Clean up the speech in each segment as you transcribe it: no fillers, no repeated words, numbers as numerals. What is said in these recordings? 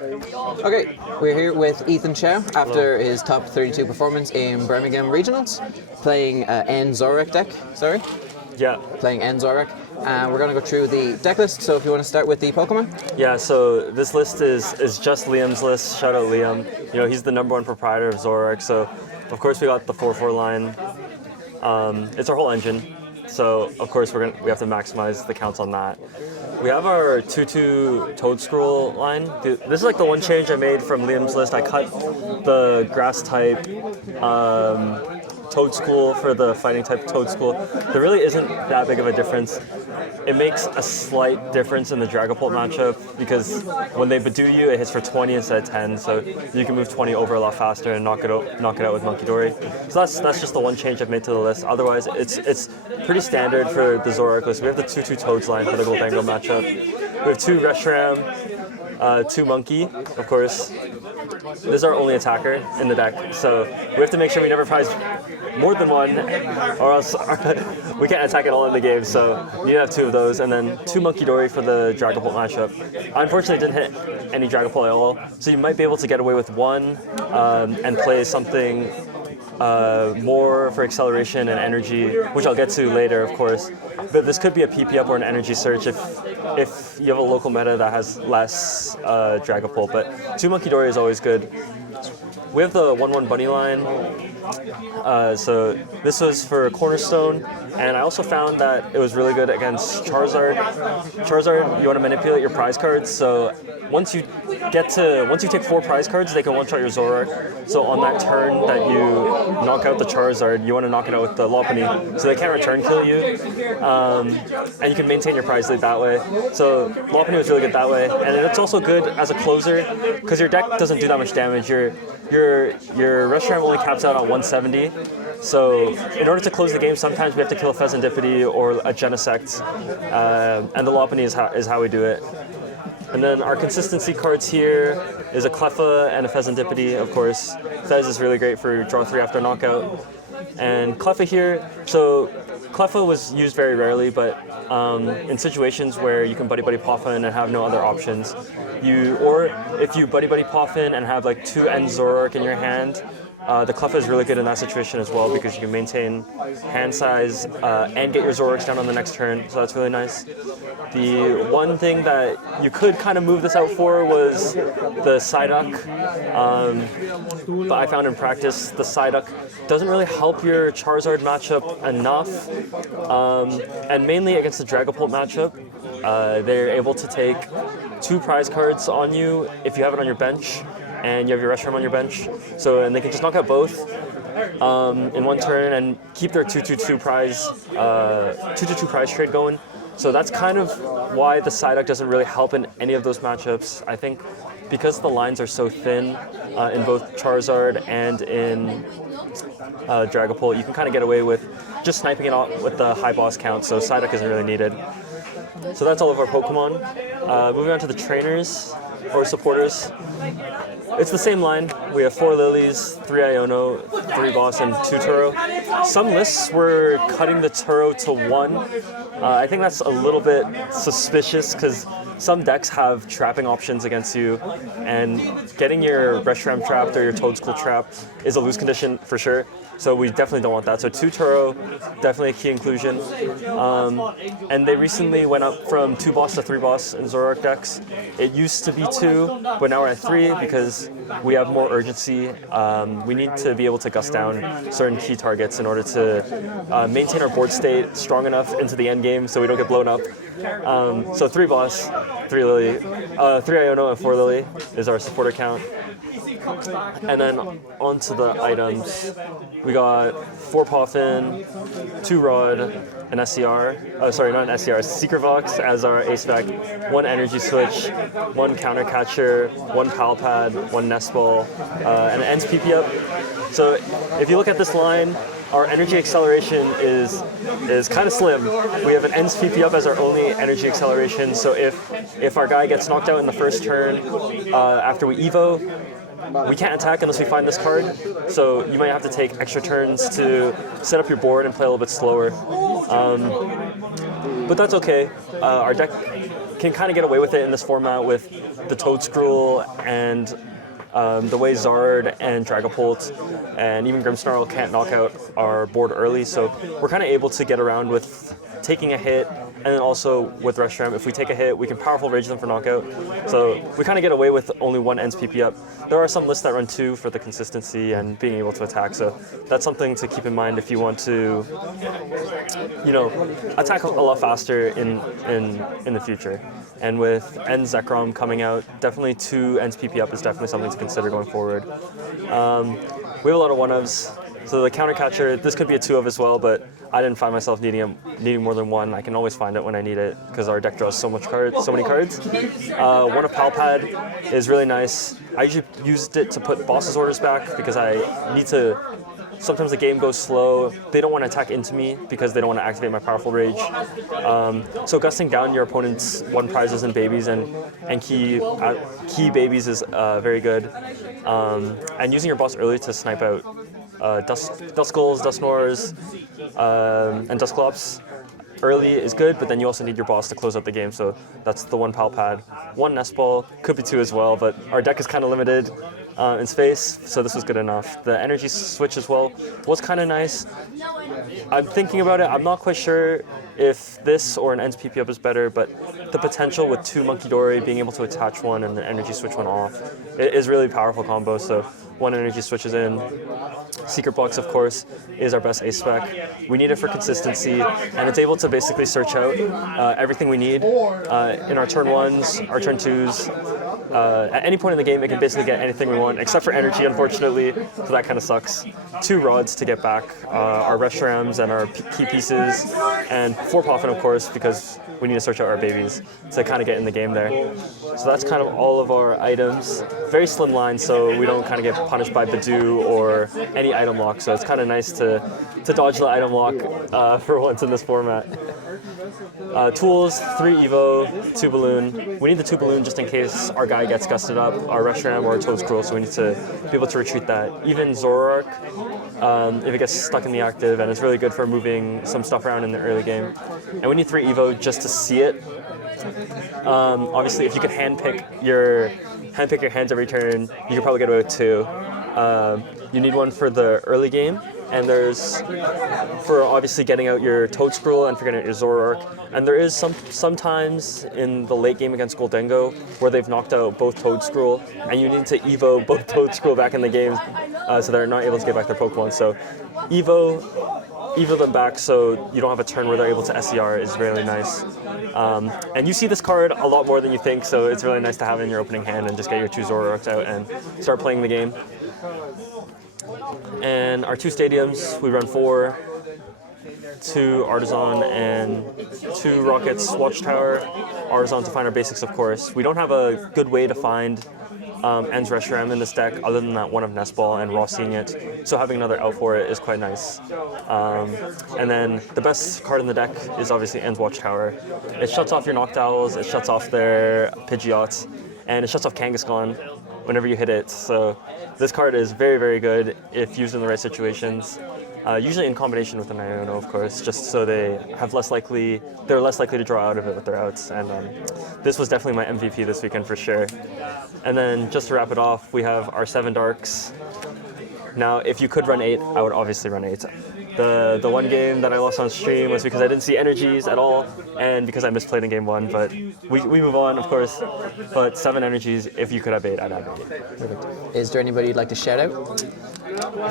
Okay, we're here with Ethan Chow after his top 32 performance in Birmingham Regionals, playing N Zoroark deck. Sorry? Yeah. Playing N Zoroark. We're going to go through the deck list, so if you want to start with the Pokemon. Yeah, so this list is just Liam's list. Shout out Liam. You know, he's the #1 proprietor of Zoroark, so of course we got the 4/4 line. It's our whole engine, so of course we have to maximize the counts on that. We have our 2/2 Toedscruel line. This is like the one change I made from Liam's list. I cut the grass type Toedscruel for the fighting type Toedscruel. There really isn't that big of a difference. It makes a slight difference in the Dragapult matchup because when they Badoo you, it hits for 20 instead of 10, so you can move 20 over a lot faster and knock it out with Munkidori. So that's just the one change I've made to the list. Otherwise, it's pretty standard for the Zoroark list. We have the 2/2 Toads line for the Goldango matchup. We have 2 Reshiram, 2 Monkey, of course. This is our only attacker in the deck, so we have to make sure we never prize more than one, or else we can't attack at all in the game, so you have 2 of those, and then 2 Munkidori for the Dragapult matchup. I unfortunately didn't hit any Dragapult at all, so you might be able to get away with 1 and play something more for acceleration and energy, which I'll get to later, of course. But this could be a PP up or an energy search if you have a local meta that has less Dragapult, but 2 Munkidori is always good. We have the 1/1 Bunny line. So this was for Cornerstone, and I also found that it was really good against Charizard. Charizard, you want to manipulate your prize cards, so once you take 4 prize cards, they can one-shot your Zoroark. So on that turn that you knock out the Charizard, you want to knock it out with the Lopunny, so they can't return kill you, and you can maintain your prize lead that way. So Lopunny was really good that way, and it's also good as a closer because your deck doesn't do that much damage. Your Reshiram only caps out on 170, so in order to close the game, sometimes we have to kill a Fezandipiti or a Genesect, and the Lopunny is how we do it. And then our consistency cards here is a Cleffa and a Fezandipiti, of course. Fez is really great for draw 3 after knockout. And Cleffa here, so Cleffa was used very rarely, but in situations where you can Buddy Poffin and have no other options, or if you Buddy Poffin and have like 2 N Zoroark in your hand, the Cleffa is really good in that situation as well because you can maintain hand size and get your Zoroarks down on the next turn, so that's really nice. The one thing that you could kind of move this out for was the Psyduck, but I found in practice the Psyduck doesn't really help your Charizard matchup enough, and mainly against the Dragapult matchup, they're able to take 2 prize cards on you if you have it on your bench, and you have your Reshiram on your bench, and they can just knock out both in one turn and keep their 2/2 prize trade going. So that's kind of why the Psyduck doesn't really help in any of those matchups. I think because the lines are so thin in both Charizard and in Dragapult, you can kind of get away with just sniping it out with the high boss count, so Psyduck isn't really needed. So that's all of our Pokemon. Moving on to the trainers or supporters. It's the same line. We have 4 Lilies, 3 Iono, 3 Boss, and 2 Turo. Some lists were cutting the Turo to 1. I think that's a little bit suspicious because some decks have trapping options against you, and getting your Reshiram trapped or your Toedscruel trapped is a lose condition for sure. So we definitely don't want that. So 2 Turo, definitely a key inclusion. And they recently went up from 2 Boss to 3 Boss in Zoroark decks. It used to be 2, but now we're at 3 because we have more urgency. We need to be able to gust down certain key targets in order to maintain our board state strong enough into the end game so we don't get blown up. So 3 Boss, 3 Lily, 3 Iono and 4 Lily is our supporter count. And then onto the items, we got 4 Poffin, 2 Rod, an SCR, sorry, not an SCR, a Secret Vox as our ace spec, 1 Energy Switch, 1 Counter Catcher, 1 Pal Pad, 1 Nest Ball, and an Ends PP up. So if you look at this line, our energy acceleration is kind of slim. We have an Ends PP up as our only energy acceleration, so if our guy gets knocked out in the first turn after we Evo, we can't attack unless we find this card, so you might have to take extra turns to set up your board and play a little bit slower. But that's okay. Our deck can kind of get away with it in this format with the Toad Scroll and the way Zard and Dragapult and even Grimmsnarl can't knock out our board early, so we're kind of able to get around with taking a hit, and then also with Reshiram, if we take a hit, we can powerful rage them for knockout. So we kind of get away with only one ends PP up. There are some lists that run 2 for the consistency and being able to attack, so that's something to keep in mind if you want to, attack a lot faster in the future. And with End Zekrom coming out, definitely 2 ends PP up is definitely something to consider going forward. We have a lot of 1-ofs. So the counter catcher, this could be a 2-of as well, but I didn't find myself needing more than 1. I can always find it when I need it because our deck draws so many cards. 1-of Palpad is really nice. I usually used it to put boss's orders back because I need to. Sometimes the game goes slow. They don't want to attack into me because they don't want to activate my powerful rage. So gusting down your opponent's 1 prizes and babies and key babies is very good. And using your boss early to snipe out Duskulls, Dusknors, and Dusclops early is good, but then you also need your boss to close out the game, so that's the 1 Palpad. 1 Nest Ball, could be 2 as well, but our deck is kind of limited in space, so this was good enough. The energy switch as well was kind of nice. I'm thinking about it, I'm not quite sure if this or an Ends PP up is better, but the potential with 2 Munkidori being able to attach 1 and the energy switch 1 off, it is really powerful combo, so 1 energy switches in. Secret Box, of course, is our best ace spec. We need it for consistency, and it's able to basically search out everything we need in our turn 1s, our turn 2s. At any point in the game, it can basically get anything we want, except for energy, unfortunately, so that kind of sucks. 2 rods to get back our Reshirams and our key pieces, and 4 Poffin, of course, because we need to search out our babies to kind of get in the game there. So that's kind of all of our items. Very slim line, so we don't kind of get punished by Badoo or any item lock, so it's kind of nice to dodge the item lock for once in this format. Tools, 3 Evo, 2 Balloon. We need the 2 Balloon just in case our guy gets gusted up, our Reshiram or our Toad Scroll, so we need to be able to retreat that. Even Zoroark, if it gets stuck in the active, and it's really good for moving some stuff around in the early game. And we need 3 Evo just to see it. Obviously, if you could handpick your hands every turn, you could probably get away with 2. You need 1 for the early game, and there's for obviously getting out your Toad Scroll and for getting out your Zoroark. And there is sometimes in the late game against Goldengo where they've knocked out both Toad Scroll, and you need to Evo both Toad Scroll back in the game so they're not able to get back their Pokemon. So Evo them back so you don't have a turn where they're able to SER is really nice. And you see this card a lot more than you think, so it's really nice to have it in your opening hand and just get your 2 Zoroarks out and start playing the game. And our 2 stadiums, we run 4, 2 Artisan and 2 Rockets Watchtower. Artisan to find our basics, of course. We don't have a good way to find Ends Reshiram in this deck other than that 1 of Nest Ball and raw seeing it, so having another out for it is quite nice. And then the best card in the deck is obviously Ends Watchtower. It shuts off your Noctowls, it shuts off their Pidgeots, and it shuts off Kangaskhan whenever you hit it. So this card is very, very good if used in the right situations. Usually in combination with an Iono, of course, just so they're less likely to draw out of it with their outs. And this was definitely my MVP this weekend for sure. And then just to wrap it off, we have our 7 Darks. Now, if you could run 8, I would obviously run 8. The one game that I lost on stream was because I didn't see energies at all, and because I misplayed in game 1, but we move on, of course. But 7 energies, if you could have 8, I'd have 8. Perfect. Is there anybody you'd like to shout out?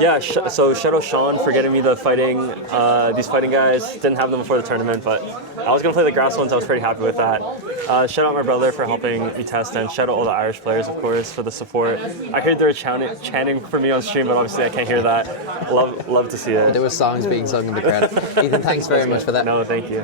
Yeah, so shout out Sean for getting me these fighting guys. Didn't have them before the tournament, but I was going to play the grass ones. I was pretty happy with that. Shout out my brother for helping me test, and shout out all the Irish players, of course, for the support. I heard they were chanting for me on stream, but obviously I can't hear that. Love to see it. There was songs being sung in the crowd. Ethan, thanks very much for that. No, thank you.